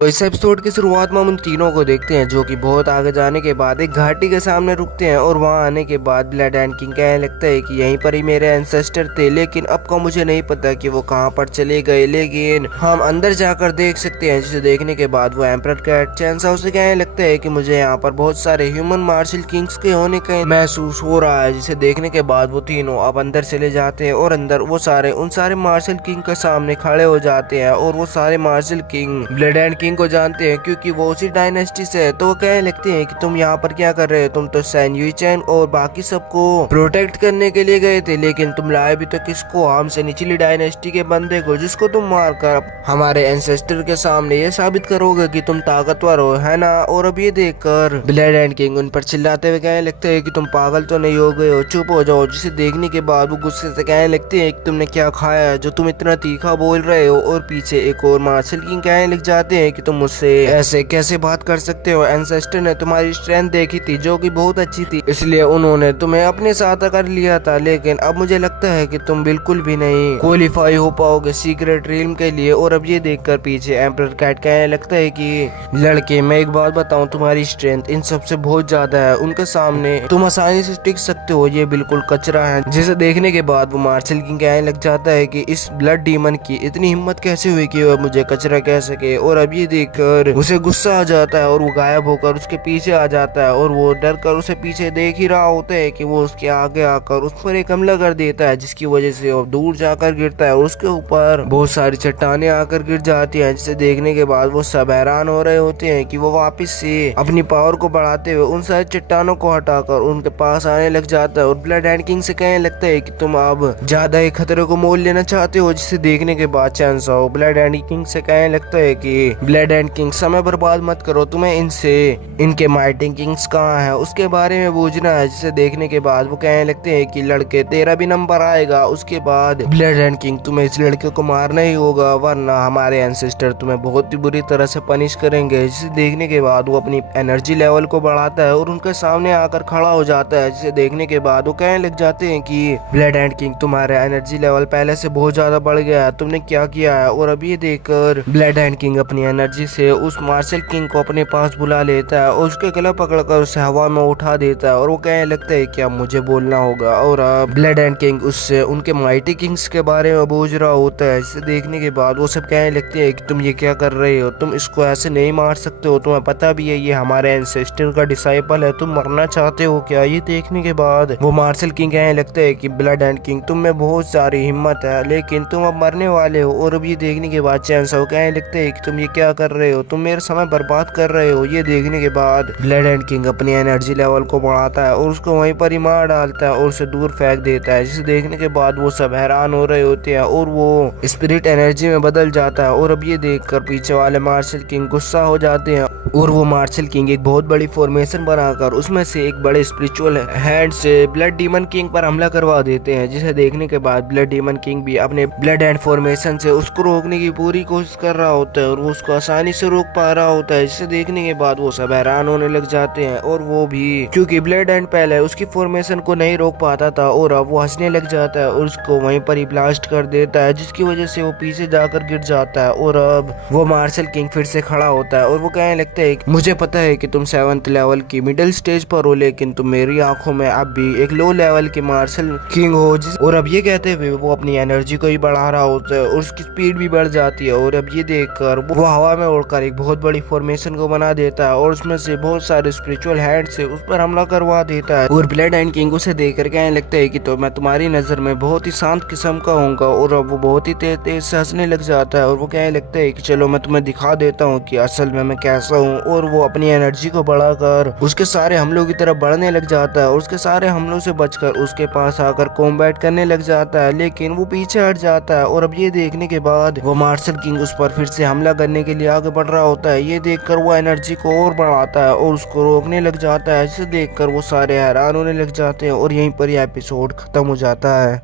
तो इस एपिसोड की शुरुआत में हम उन तीनों को देखते हैं जो कि बहुत आगे जाने के बाद एक घाटी के सामने रुकते हैं और वहां आने के बाद ब्लड एंड किंग कहने लगता है कि यहीं पर ही मेरे एंसेस्टर थे, लेकिन अब का मुझे नहीं पता कि वो कहां पर चले गए, लेकिन हम अंदर जाकर देख सकते हैं। जिसे देखने के बाद वो एम्परर कैट चैनसाओ से कहने लगता है कि मुझे यहाँ पर बहुत सारे ह्यूमन मार्शल किंग्स के होने का महसूस हो रहा है। जिसे देखने के बाद वो तीनों अब अंदर चले जाते हैं और अंदर वो सारे उन सारे मार्शल किंग के सामने खड़े हो जाते हैं और वो सारे martial king blood and king को जानते हैं क्योंकि वो उसी डायनेस्टी से है। तो वो कहने लगते हैं कि तुम यहाँ पर क्या कर रहे हो, तुम तो सैन युचेन और बाकी सबको प्रोटेक्ट करने के लिए गए थे, लेकिन तुम लाए भी तो किसको, हमसे निचली डायनेस्टी के बंदे को जिसको तुम मारकर हमारे एंसेस्टर के सामने ये साबित करोगे कि तुम ताकतवर हो, है ना। और अब ये देखकर ब्लड एंड किंग उन पर चिल्लाते हुए कहने लगते हैं कि तुम पागल तो नहीं हो गए हो, चुप हो जाओ। जिसे देखने के बाद वो गुस्से से कहने लगते हैं कि तुमने क्या खाया है जो तुम इतना तीखा बोल रहे हो। और पीछे एक और मार्शल किंग कहने लग जाते हैं कि तुम मुझसे ऐसे कैसे बात कर सकते हो, एंसेस्टर ने तुम्हारी स्ट्रेंथ देखी थी जो कि बहुत अच्छी थी, इसलिए उन्होंने तुम्हें अपने साथ कर लिया था, लेकिन अब मुझे लगता है कि तुम बिल्कुल भी नहीं क्वालिफाई हो पाओगे सीक्रेट रील्म के लिए। और अब ये देखकर पीछे एम्परर कैट कहने लगता है कि लड़के, मैं एक बात बताऊं, तुम्हारी स्ट्रेंथ इन सबसे बहुत ज्यादा है, उनके सामने तुम आसानी से टिक सकते हो, ये बिल्कुल कचरा है। जिसे देखने के बाद वो मार्शल किंग कहने लग जाता है कि इस ब्लड डीमन की इतनी हिम्मत कैसे हुई कि वह मुझे कचरा कह सके। और अब ये देखकर उसे गुस्सा आ जाता है और वो गायब होकर उसके पीछे आ जाता है और वो डर कर उसे पीछे देख ही रहा होता है कि वो उसके आगे आकर उस पर एक हमला कर देता है, जिसकी वजह से वो दूर जाकर गिरता है और उसके ऊपर बहुत सारी चट्टानें आकर गिर जाती हैं। जिसे देखने के बाद वो सब हैरान हो रहे होते हैं कि वो वापस से अपनी पावर को बढ़ाते हुए उन सारी चट्टानों को हटाकर उनके पास आने लग जाता है और ब्लड एंड किंग से कहने लगता है कि तुम अब ज्यादा ही खतरे को मोल लेना चाहते हो। जिसे देखने के बाद चैनसाओ ब्लड एंड किंग से कहने लगता है कि ब्लड एंड किंग, समय बर्बाद मत करो, तुम्हें इनसे इनके माइटिंग किंग्स कहाँ है उसके बारे में पूछना है। जिसे देखने के बाद वो कहने लगते हैं कि लड़के, तेरा भी नंबर आएगा, उसके बाद ब्लड एंड किंग तुम्हें इस लड़के को मारना ही होगा, वरना हमारे एंसेस्टर तुम्हें बहुत ही बुरी तरह से पनिश करेंगे। जिसे देखने के बाद वो अपनी एनर्जी लेवल को बढ़ाता है और उनके सामने आकर खड़ा हो जाता है। जिसे देखने के बाद वो कहने लग जाते हैं कि ब्लड एंड किंग, तुम्हारा एनर्जी लेवल पहले से बहुत ज्यादा बढ़ गया है, तुमने क्या किया है। और अभी देखकर ब्लड एंड किंग अपनी एनर्जी से उस मार्शल किंग को अपने पास बुला लेता है और उसके गला पकड़कर उसे हवा में उठा देता है और वो कहने लगता है कि अब मुझे बोलना होगा। और अब ब्लड एंड किंग उससे उनके माइटी किंग्स के बारे में पूछ रहा होता है। जिसे देखने के बाद वो सब कहने लगते हैं कि तुम ये क्या कर रहे हो, तुम इसको ऐसे नहीं मार सकते हो, तुम्हें पता भी है ये हमारे एंसेस्टर का डिसाइपल है, तुम मरना चाहते हो क्या। ये देखने के बाद वो मार्शल किंग कहने लगता है कि ब्लड एंड किंग, तुम में बहुत सारी हिम्मत है, लेकिन तुम अब मरने वाले हो। और अब ये देखने के बाद चैनसाओ कहने लगते हैं कि तुम ये क्या कर रहे हो, तुम मेरा समय बर्बाद कर रहे हो। ये देखने के बाद ब्लड एंड किंग अपनी एनर्जी लेवल को बढ़ाता है और उसको वहीं पर ही मार डालता है और उसे दूर फेंक देता है। जिसे देखने के बाद वो सब हैरान हो रहे होते हैं और वो स्पिरिट एनर्जी में बदल जाता है। और अब ये देखकर पीछे वाले मार्शल किंग गुस्सा हो जाते हैं और वो मार्शल किंग एक बहुत बड़ी फॉर्मेशन बनाकर उसमें से एक बड़े स्पिरिचुअल हैंड से ब्लड डीमन किंग पर हमला करवा देते हैं। जिसे देखने के बाद ब्लड डीमन किंग भी अपने ब्लड एंड फॉर्मेशन से उसको रोकने की पूरी कोशिश कर रहा होता है और वो उसको आसानी से रोक पा रहा होता है। जिसे देखने के बाद वो सब हैरान होने लग जाते हैं और वो भी, क्योंकि ब्लड एंड पहले उसकी फॉर्मेशन को नहीं रोक पाता था और अब वो हंसने लग जाता है और उसको वहीं पर ही ब्लास्ट कर देता है, जिसकी वजह से वो पीछे जाकर गिर जाता है। और अब वो मार्शल किंग फिर से खड़ा होता है और वो कहने लगता है कि मुझे पता है कि तुम 7th लेवल की मिडिल स्टेज पर हो, लेकिन तुम मेरी आंखों में अब भी एक लो लेवल के मार्शल किंग हो। और अब ये कहते हुए वो अपनी एनर्जी को ही बढ़ा रहा होता है और उसकी स्पीड भी बढ़ जाती है। और अब ये देखकर वो हवा में उड़कर एक बहुत बड़ी फॉर्मेशन को बना देता है और उसमें से बहुत सारे स्पिरिचुअल हैंड से उस पर हमला करवा देता है। और ब्लड एंड किंग उसे देखकर कहने लगता है कि तो मैं तुम्हारी नजर में बहुत ही शांत किस्म का होऊंगा। और अब वो बहुत ही तेज तेज से हंसने लग जाता है और वो कहने लगता है कि चलो मैं तुम्हें दिखा देता हूँ कि असल में मैं कैसा हूँ। और वो अपनी एनर्जी को बढ़ाकर उसके सारे हमलों की तरफ बढ़ने लग जाता है और उसके सारे हमलों से बचकर उसके पास आकर कॉम्बैट करने लग जाता है, लेकिन वो पीछे हट जाता है। और अब ये देखने के बाद वो मार्शल किंग उस पर फिर से हमला करने के लिए आगे बढ़ रहा होता है। ये देखकर वो एनर्जी को और बढ़ाता है और उसको रोकने लग जाता है। जिसे देखकर वो सारे हैरान होने लग जाते हैं और यहीं पर यह एपिसोड खत्म हो जाता है।